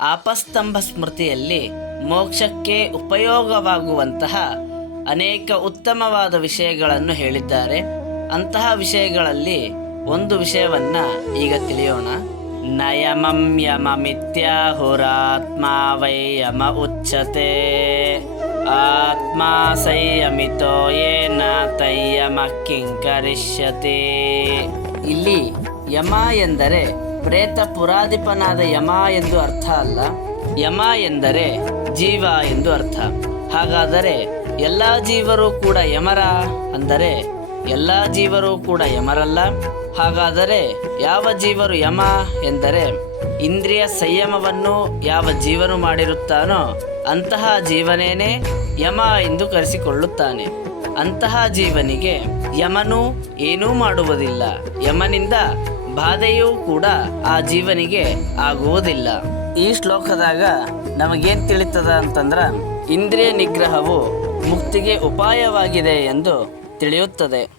ಆಪಸ್ತಂಭ ಸ್ಮೃತಿಯಲ್ಲಿ ಮೋಕ್ಷಕ್ಕೆ ಉಪಯೋಗವಾಗುವಂತಹ ಅನೇಕ ಉತ್ತಮವಾದ ವಿಷಯಗಳನ್ನು ಹೇಳಿದ್ದಾರೆ. ಅಂತಹ ವಿಷಯಗಳಲ್ಲಿ ಒಂದು ವಿಷಯವನ್ನು ಈಗ ತಿಳಿಯೋಣ. ನಯಮಂ ಯಮಮಿತ್ಯಾಹುರಾತ್ಮ ವೈ ಯಮ ಉಚ್ಯತೆ ಆತ್ಮ ಸಂಯಮಿತೋ ಯೇನ ತಯ್ಯಮ ಕಿಂಕರಿಷ್ಯತೆ. ಇಲ್ಲಿ ಯಮ ಎಂದರೆ ಪ್ರೇತ ಪುರಾಧಿಪನಾದ ಯಮ ಎಂದು ಅರ್ಥ ಅಲ್ಲ. ಯಮ ಎಂದರೆ ಜೀವ ಎಂದು ಅರ್ಥ. ಹಾಗಾದರೆ ಎಲ್ಲ ಜೀವರು ಕೂಡ ಯಮರ ಅಂದರೆ ಎಲ್ಲ ಜೀವರು ಕೂಡ ಯಮರಲ್ಲ. ಹಾಗಾದರೆ ಯಾವ ಜೀವರು ಯಮ ಎಂದರೆ ಇಂದ್ರಿಯ ಸಂಯಮವನ್ನು ಯಾವ ಜೀವನು ಮಾಡಿರುತ್ತಾನೋ ಅಂತಹ ಜೀವನೇನೇ ಯಮ ಎಂದು ಕರೆಸಿಕೊಳ್ಳುತ್ತಾನೆ. ಅಂತಹ ಜೀವನಿಗೆ ಯಮನು ಏನೂ ಮಾಡುವುದಿಲ್ಲ. ಯಮನಿಂದ ಬಾಧೆಯೂ ಕೂಡ ಆ ಜೀವನಿಗೆ ಆಗುವುದಿಲ್ಲ. ಈ ಶ್ಲೋಕದಾಗ ನಮಗೇನು ತಿಳಿತದ ಅಂತಂದ್ರೆ ಇಂದ್ರಿಯ ನಿಗ್ರಹವು ಮುಕ್ತಿಗೆ ಉಪಾಯವಾಗಿದೆ ಎಂದು ತಿಳಿಯುತ್ತದೆ.